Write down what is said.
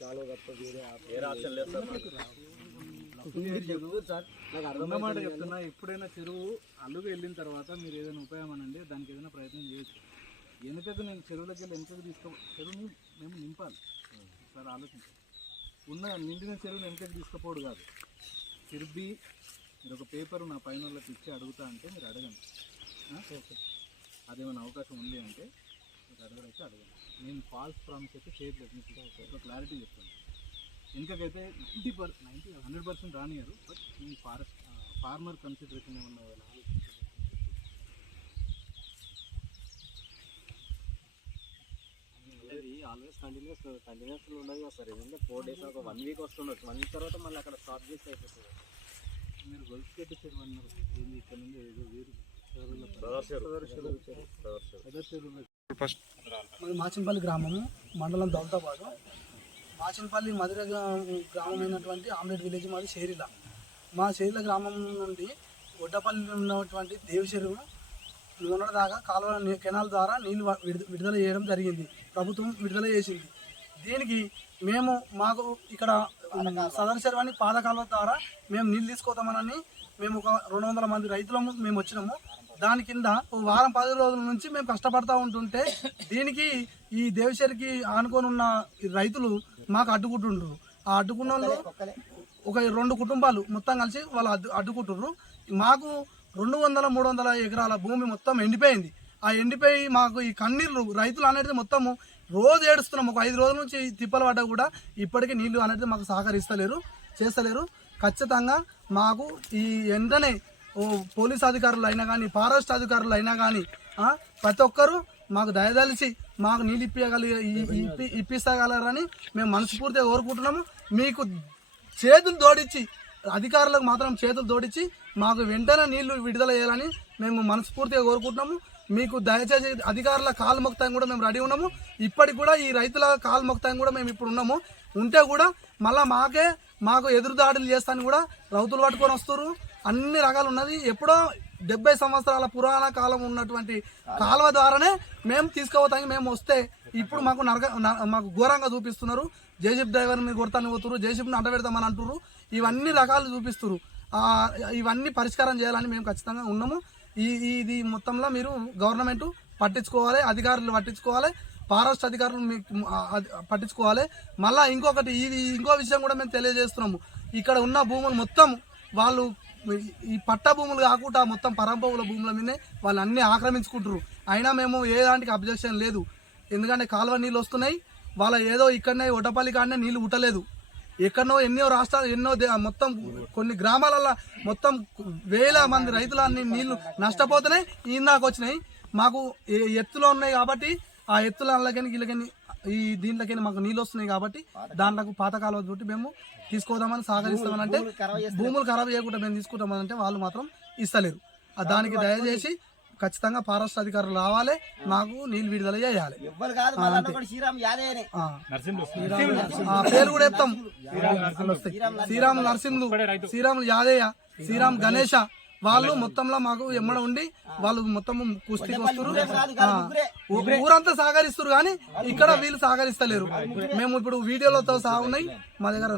కాలువ తప్ప వేరే వేరే ఆప్షన్ లేదు సార్ సార్? నాకు అర్థమైంది చెప్తున్నా ఎప్పుడైనా చెరువు అల్లుగు వెళ్ళిన తర్వాత మీరు ఏదైనా ఉపాయం అనండి దానికి ఏదైనా ప్రయత్నం చేయొచ్చు. వెనుకకు నేను చెరువులోకి వెళ్ళి వెనుకకు తీసుకో చెరువుని మేము నింపాలి. సార్ ఆలోచించండి. ఉన్న నిండిన చెరువుని వెనుకకు తీసుకుపోడు కాదు. తిరిగి మీరు ఒక పేపర్ నా పైన వాళ్ళకి ఇచ్చి అడుగుతా అంటే మీరు అడగండి? అదేమైనా అవకాశం ఉంది అంటే మీరు అడగడైతే అడగండి నేను ఫాల్స్ ప్రామిస్ అయితే చేయట్లేదు. మీకు ఒక క్లారిటీ చెప్తాను. వెనుకకైతే ninety per ninety hundred percent రానియరు but మీ ఫారెస్ట్ ఫార్మర్ కన్సిడరేషన్ ఏమన్నా వాళ్ళ ఆలోచించారు ఆల్వేస్ కంటిన్యూస్ కంటిన్యూస్ ఉండదు కదా సార్. ఏమంటే ఫోర్ డేస్ ఒక వన్ వీక్ వస్తుండొచ్చు. వన్ వీక్ తర్వాత మళ్ళీ అక్కడ స్టాప్ చేసి అయిపోతుంది. మీరు గొలుసు కట్టి చెరువు అన్నారు ఏంది ఇక్కడ నుండి ఏదో వేరు. చెరువుల మాచినపల్లి గ్రామము మండలం దౌలతాబాదు. మాచినపల్లి మధుర గ్రామం అయినటువంటి ఆమ్లెట్ విలేజ్ మాది షేరిల. మా షేరిల గ్రామం నుండి గొడ్డపల్లి ఉన్నటువంటి దేవి చెరువు మొన్నటి దాకా కాలువ కెనాల్ ద్వారా నీళ్ళు విడుదల చేయడం జరిగింది. ప్రభుత్వం విడుదల చేసింది. దీనికి మేము మాకు ఇక్కడ సదరు చెరువు అని కాలువ ద్వారా మేము నీళ్ళు తీసుకోతామనని మేము ఒక రెండు వందల మంది రైతులము మేము వచ్చినాము. దాని కింద ఓ వారం పది రోజుల నుంచి మేము కష్టపడతా ఉంటుంటే దీనికి ఈ దేవశరికి ఆనుకొని ఉన్న రైతులు మాకు అడ్డుకుంటుండ్రు. ఆ అడ్డుకున్న ఒక రెండు కుటుంబాలు మొత్తం కలిసి వాళ్ళు అడ్డు అడ్డుకుంటుర్రు మాకు రెండు వందల మూడు వందల ఎకరాల భూమి మొత్తం ఎండిపోయింది. ఆ ఎండిపోయి మాకు ఈ కన్నీళ్ళు రైతులు అనేది మొత్తము రోజు ఏడుస్తున్నాం. ఒక ఐదు రోజుల నుంచి తిప్పలు పడ్డా కూడా ఇప్పటికీ నీళ్ళు అనేది మాకు సహకరిస్తలేరు చేస్తలేరు. ఖచ్చితంగా మాకు ఈ వెంటనే ఓ పోలీస్ అధికారులు అయినా కానీ ఫారెస్ట్ అధికారులు అయినా కానీ ప్రతి ఒక్కరూ మాకు దయదలిచి మాకు నీళ్ళు ఇప్పించగలి ఇప్పి ఇప్పిస్తగలరని మేము మనస్ఫూర్తిగా కోరుకుంటున్నాము. మీకు చేతులు జోడించి అధికారులకు మాత్రం చేతులు జోడించి మాకు వెంటనే నీళ్ళు విడుదల చేయాలని మేము మనస్ఫూర్తిగా కోరుకుంటున్నాము. మీకు దయచేసి అధికారుల కాలు మొక్తాం కూడా మేము రెడీ ఉన్నాము. ఇప్పటికి కూడా ఈ రైతుల కాలు మొక్తాం కూడా మేము ఇప్పుడు ఉన్నాము. ఉంటే కూడా మళ్ళీ మాకే మాకు ఎదురు దాడులు చేస్తాను కూడా రౌతులు పట్టుకొని వస్తారు అన్ని రకాలు ఉన్నది. ఎప్పుడో డెబ్బై సంవత్సరాల పురాణ కాలం ఉన్నటువంటి కాలువ ద్వారానే మేము తీసుకుపోతాం మేము వస్తే ఇప్పుడు మాకు నరక న- మాకు ఘోరంగా చూపిస్తున్నారు. జేసీప్ డ్రైవర్ మీరు కొడతాను పోతున్నారు జేసీప్ని అడ్డబెడతామని అంటున్నారు ఇవన్నీ రకాలు చూపిస్తున్నారు ఇవన్నీ పరిష్కారం చేయాలని మేము ఖచ్చితంగా ఉన్నాము. ఈ ఇది మొత్తంలో మీరు గవర్నమెంట్ పట్టించుకోవాలి అధికారులు పట్టించుకోవాలి ఫారెస్ట్ అధికారులు మీకు అది పట్టించుకోవాలి. మళ్ళీ ఇంకొకటి ఇది ఇంకో విషయం కూడా మేము తెలియజేస్తున్నాము. ఇక్కడ ఉన్న భూములు మొత్తం వాళ్ళు ఈ పట్ట భూములు కాకుండా మొత్తం పరంపముల భూముల మీదనే వాళ్ళు అన్ని ఆక్రమించుకుంటారు అయినా మేము ఏ దానికి అబ్జెక్షన్ లేదు. ఎందుకంటే కాలువ నీళ్ళు వస్తున్నాయి. వాళ్ళ ఏదో ఇక్కడనే ఒటపల్లి కాడనే నీళ్ళు ఉట్టలేదు ఎక్కడనో ఎన్నో రాష్ట్రాలు ఎన్నో దే- మొత్తం కొన్ని గ్రామాలలో మొత్తం వేల మంది రైతులన్నీ నీళ్ళు నష్టపోతున్నాయి ఇందాక వచ్చినాయి. మాకు ఎత్తులో ఉన్నాయి కాబట్టి ఆ ఎత్తుల అల్లకని వీళ్ళకని ఈ దీంట్లోకి మాకు నీళ్ళు వస్తున్నాయి కాబట్టి దాంట్లో పాత కాలువ చుట్టి మేము తీసుకోదామని సహకరిస్తామని అంటే భూములు ఖరాబ్ చేయకుండా మేము తీసుకుంటామని అంటే వాళ్ళు మాత్రం ఇస్తలేరు. ఆ దానికి దయచేసి ఖచ్చితంగా ఫారెస్ట్ అధికారులు రావాలి మాకు నీళ్ళు విడుదల చేయాలి. ఎవ్వరు కాదు మళ్ళీ ఒకటి శ్రీరామ్ యాదయ్యనే. ఆ. ఆ పేరు కూడా చెప్తాం. శ్రీరామ్ నరసింహులు శ్రీరాములు యాదయ్య. శ్రీరామ్ గణేష వాళ్ళు మొత్తంలో మాకు ఎమ్మడ ఉండి వాళ్ళు మొత్తం కుస్తీకి వస్తారు ఊరంతా సహకరిస్తారు కానీ ఇక్కడ వీళ్ళు సహకరిస్తలేరు మేము ఇప్పుడు వీడియోలతో సహా ఉన్నాయి మా దగ్గర.